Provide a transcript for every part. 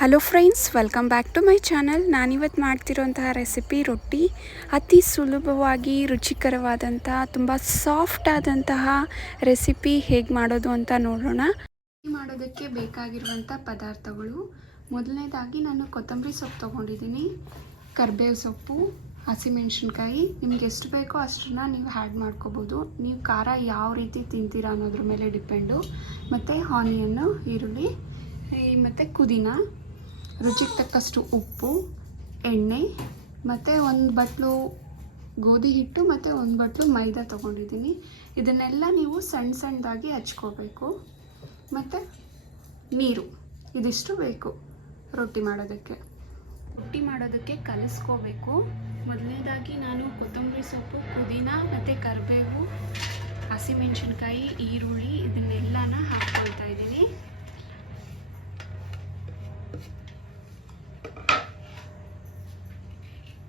Hello friends welcome back to my channel ನಾನಿವತ್ತು ಮಾಡ್ತಿರೋಂತಹ recipe ರೊಟ್ಟಿ. ಅತಿ ಸುಲಭವಾಗಿ, ರುಚಿಕರವಾದಂತಹ, ತುಂಬ ಸಾಫ್ಟ್ ಆದಂತಹ ರೆಸಿಪಿ ಹೇಗೆ ಮಾಡೋದು ಅಂತ ನೋಡೋಣ. ಮಾಡೋದಕ್ಕೆ ಬೇಕಾಗಿರುವಂಥ ಪದಾರ್ಥಗಳು. ಮೊದಲನೇದಾಗಿ ನಾನು ಕೊತ್ತಂಬರಿ ಸೊಪ್ಪು ತೊಗೊಂಡಿದ್ದೀನಿ. ಕರ್ಬೇವು ಸೊಪ್ಪು, ಹಸಿಮೆಣ್ಸಿನ್ಕಾಯಿ. ನಿಮ್ಗೆ ಎಷ್ಟು ಬೇಕೋ ಅಷ್ಟನ್ನ ನೀವು ಹ್ಯಾಡ್ ಮಾಡ್ಕೋಬೋದು. ನೀವು ಖಾರ ಯಾವ ರೀತಿ ತಿಂತೀರಾ ಅನ್ನೋದ್ರ ಮೇಲೆ ಡಿಪೆಂಡು ಮತ್ತು ಆನಿಯನ್ನು ಈರುಳ್ಳಿ ಮತ್ತು ಪುದೀನ. ರುಚಿಗೆ ತಕ್ಕಷ್ಟು ಉಪ್ಪು, ಎಣ್ಣೆ ಮತ್ತು ಒಂದು ಬಟ್ಲು ಗೋಧಿ ಹಿಟ್ಟು ಮತ್ತು ಒಂದು ಬಟ್ಲು ಮೈದಾ ತೊಗೊಂಡಿದ್ದೀನಿ. ಇದನ್ನೆಲ್ಲ ನೀವು ಸಣ್ಣ ಸಣ್ಣದಾಗಿ ಹಚ್ಕೋಬೇಕು. ಮತ್ತು ನೀರು, ಇದಿಷ್ಟು ಬೇಕು ರೊಟ್ಟಿ ಮಾಡೋದಕ್ಕೆ. ರೊಟ್ಟಿ ಮಾಡೋದಕ್ಕೆ ಕಲಿಸ್ಕೋಬೇಕು. ಮೊದಲನೇದಾಗಿ ನಾನು ಕೊತ್ತಂಬರಿ ಸೊಪ್ಪು, ಪುದೀನ ಮತ್ತು ಕರಿಬೇವು, ಹಸಿಮೆಣಸಿನ್ಕಾಯಿ, ಈರುಳ್ಳಿ ಇದನ್ನೆಲ್ಲನ ಹಾಕ್ಕೊಳ್ತಾ ಇದ್ದೀನಿ.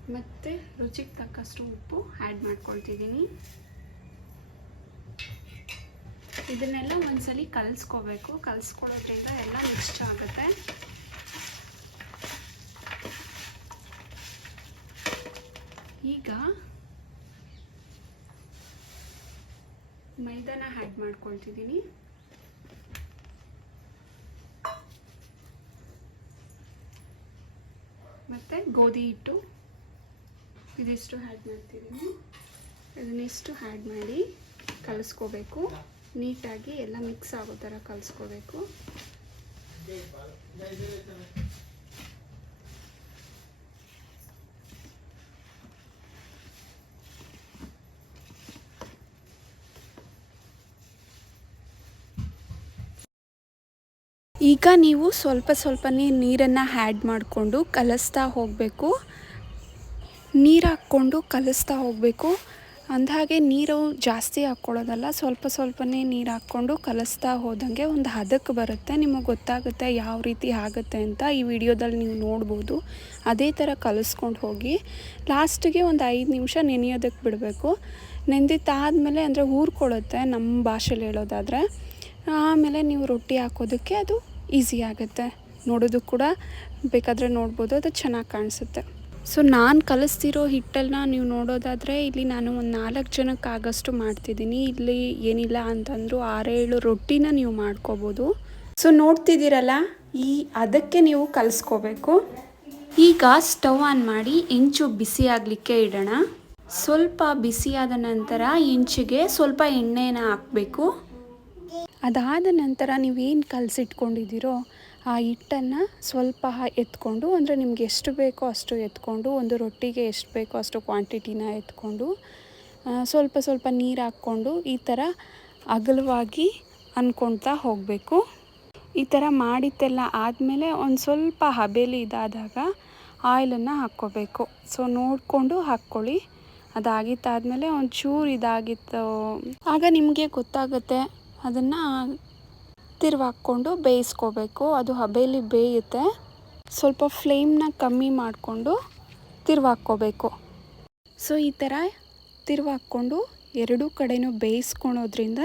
ಮತ್ತು ರುಚಿಗೆ ತಕ್ಕಷ್ಟು ಉಪ್ಪು ಆ್ಯಡ್ ಮಾಡ್ಕೊಳ್ತಿದ್ದೀನಿ. ಇದನ್ನೆಲ್ಲ ಒಂದ್ಸಲಿ ಕಲಿಸ್ಕೋಬೇಕು. ಕಲಿಸ್ಕೊಳ್ಳೋದ್ರಿಂದ ಎಲ್ಲ ಮಿಕ್ಸ್ ಆಗುತ್ತೆ. ಈಗ ಮೈದಾನ ಆ್ಯಡ್ ಮಾಡ್ಕೊಳ್ತಿದ್ದೀನಿ. ಮತ್ತು ಗೋಧಿ ಹಿಟ್ಟು. ಇದಿಷ್ಟು ಹ್ಯಾಡ್ ಮಾಡ್ತಿದ್ದೀನಿ ಇದನ್ನಿಷ್ಟು ಹ್ಯಾಡ್ ಮಾಡಿ ಕಲಿಸ್ಕೋಬೇಕು. ನೀಟಾಗಿ ಎಲ್ಲ ಮಿಕ್ಸ್ ಆಗೋ ಥರ ಕಲಿಸ್ಕೋಬೇಕು. ಈಗ ನೀವು ಸ್ವಲ್ಪ ಸ್ವಲ್ಪನೇ ನೀರನ್ನು ಹ್ಯಾಡ್ ಮಾಡಿಕೊಂಡು ಕಲಿಸ್ತಾ ಹೋಗಬೇಕು. ನೀರು ಹಾಕ್ಕೊಂಡು ಕಲಿಸ್ತಾ ಹೋಗಬೇಕು. ಅಂದಹಾಗೆ ನೀರು ಜಾಸ್ತಿ ಹಾಕ್ಕೊಳ್ಳೋದಲ್ಲ, ಸ್ವಲ್ಪ ಸ್ವಲ್ಪನೇ ನೀರು ಹಾಕ್ಕೊಂಡು ಕಲಿಸ್ತಾ ಹೋದಂಗೆ ಒಂದು ಹದಕ್ಕೆ ಬರುತ್ತೆ. ನಿಮಗೆ ಗೊತ್ತಾಗುತ್ತೆ ಯಾವ ರೀತಿ ಆಗುತ್ತೆ ಅಂತ ಈ ವಿಡಿಯೋದಲ್ಲಿ ನೀವು ನೋಡ್ಬೋದು. ಅದೇ ಥರ ಕಲಿಸ್ಕೊಂಡು ಹೋಗಿ ಲಾಸ್ಟಿಗೆ ಒಂದು ಐದು ನಿಮಿಷ ನೆನೆಯೋದಕ್ಕೆ ಬಿಡಬೇಕು. ನೆಂದಿತ್ತಾದಮೇಲೆ ಅಂದರೆ ಊರ್ಕೊಳ್ಳುತ್ತೆ ನಮ್ಮ ಭಾಷೆಲಿ ಹೇಳೋದಾದರೆ. ಆಮೇಲೆ ನೀವು ರೊಟ್ಟಿ ಹಾಕೋದಕ್ಕೆ ಅದು ಈಸಿ ಆಗುತ್ತೆ. ನೋಡೋದು ಕೂಡ ಬೇಕಾದರೆ ನೋಡ್ಬೋದು, ಅದು ಚೆನ್ನಾಗಿ ಕಾಣಿಸುತ್ತೆ. ಸೊ ನಾನು ಕಲಿಸ್ತಿರೋ ಹಿಟ್ಟನ್ನು ನೀವು ನೋಡೋದಾದರೆ ಇಲ್ಲಿ ನಾನು ಒಂದು ನಾಲ್ಕು ಜನಕ್ಕೆ ಆಗೋಷ್ಟು ಮಾಡ್ತಿದ್ದೀನಿ. ಇಲ್ಲಿ ಏನಿಲ್ಲ ಅಂತಂದರೂ ಆರೇಳು ರೊಟ್ಟಿನ ನೀವು ಮಾಡ್ಕೋಬೋದು. ಸೊ ನೋಡ್ತಿದ್ದೀರಲ್ಲ, ಈ ಅದಕ್ಕೆ ನೀವು ಕಲಿಸ್ಕೋಬೇಕು. ಈಗ ಸ್ಟವ್ ಆನ್ ಮಾಡಿ ಇಂಚು ಬಿಸಿ ಆಗಲಿಕ್ಕೆ ಇಡೋಣ. ಸ್ವಲ್ಪ ಬಿಸಿಯಾದ ನಂತರ ಇಂಚಿಗೆ ಸ್ವಲ್ಪ ಎಣ್ಣೆನ ಹಾಕಬೇಕು. ಅದಾದ ನಂತರ ನೀವೇನು ಕಲಸಿಟ್ಕೊಂಡಿದ್ದೀರೋ ಆ ಹಿಟ್ಟನ್ನು ಸ್ವಲ್ಪ ಎತ್ಕೊಂಡು, ಅಂದರೆ ನಿಮ್ಗೆ ಎಷ್ಟು ಬೇಕೋ ಅಷ್ಟು ಎತ್ಕೊಂಡು, ಒಂದು ರೊಟ್ಟಿಗೆ ಎಷ್ಟು ಬೇಕೋ ಅಷ್ಟು ಕ್ವಾಂಟಿಟಿನ ಎತ್ಕೊಂಡು ಸ್ವಲ್ಪ ಸ್ವಲ್ಪ ನೀರು ಹಾಕ್ಕೊಂಡು ಈ ಥರ ಅಗಲವಾಗಿ ಅಂದ್ಕೊಳ್ತಾ ಹೋಗಬೇಕು. ಈ ಥರ ಮಾಡಿದ್ದೆಲ್ಲ ಆದಮೇಲೆ ಒಂದು ಸ್ವಲ್ಪ ಹಬೇಲಿ ಇದಾದಾಗ ಆಯಿಲನ್ನು ಹಾಕ್ಕೋಬೇಕು. ಸೊ ನೋಡಿಕೊಂಡು ಹಾಕ್ಕೊಳ್ಳಿ. ಅದಾಗಿತ್ತಾದಮೇಲೆ ಒಂಚೂರು ಇದಾಗಿತ್ತು. ಆಗ ನಿಮಗೆ ಗೊತ್ತಾಗುತ್ತೆ, ಅದನ್ನು ತಿರುವಾಕ್ಕೊಂಡು ಬೇಯಿಸ್ಕೋಬೇಕು. ಅದು ಹಬೆಯಲ್ಲಿ ಬೇಯುತ್ತೆ. ಸ್ವಲ್ಪ ಫ್ಲೇಮ್ನ ಕಮ್ಮಿ ಮಾಡಿಕೊಂಡು ತಿರುವಾಕ್ಕೋಬೇಕು. ಸೊ, ಈ ಥರ ತಿರುವಾಕ್ಕೊಂಡು ಎರಡೂ ಕಡೆನೂ ಬೇಯಿಸ್ಕೊಳೋದ್ರಿಂದ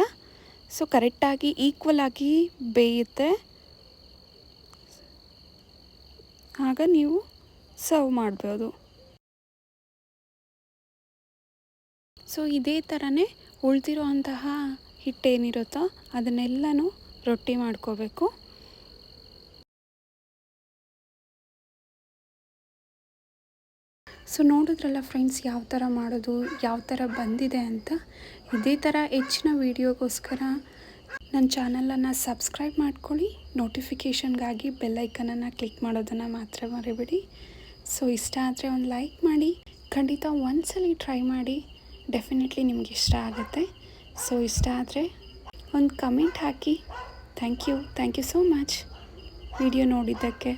ಸೊ, ಕರೆಕ್ಟಾಗಿ ಈಕ್ವಲ್ ಆಗಿ ಬೇಯುತ್ತೆ. ಆಗ ನೀವು ಸರ್ವ್ ಮಾಡ್ಬೋದು. ಸೊ, ಇದೇ ಥರನೇ ಉಳಿದಿರೋ ಅಂತಹ ಹಿಟ್ಟೇನಿರುತ್ತೋ ಅದನ್ನೆಲ್ಲನೂ ರೊಟ್ಟಿ ಮಾಡ್ಕೋಬೇಕು. ಸೊ ನೋಡಿದ್ರಲ್ಲ ಫ್ರೆಂಡ್ಸ್ ಯಾವ ಥರ ಮಾಡೋದು, ಯಾವ ಥರ ಬಂದಿದೆ ಅಂತ? ಇದೇ ಥರ ಹೆಚ್ಚಿನ ವೀಡಿಯೋಗೋಸ್ಕರ ನನ್ನ ಚಾನಲನ್ನು ಸಬ್ಸ್ಕ್ರೈಬ್ ಮಾಡ್ಕೊಳ್ಳಿ. ನೋಟಿಫಿಕೇಷನ್ಗಾಗಿ ಬೆಲ್ಲೈಕನನ್ನು ಕ್ಲಿಕ್ ಮಾಡೋದನ್ನು ಮಾತ್ರ ಮರಿಬೇಡಿ. ಸೊ ಇಷ್ಟ ಆದರೆ ಒಂದು ಲೈಕ್ ಮಾಡಿ. ಖಂಡಿತ ಒಂದ್ಸಲಿ ಟ್ರೈ ಮಾಡಿ. ಡೆಫಿನೆಟ್ಲಿ ನಿಮ್ಗೆ ಇಷ್ಟ ಆಗುತ್ತೆ. ಸೊ ಇಷ್ಟ ಆದರೆ ಒಂದು comment hockey. Thank you thank you so much video ನೋಡಿದ್ದಕ್ಕೆ.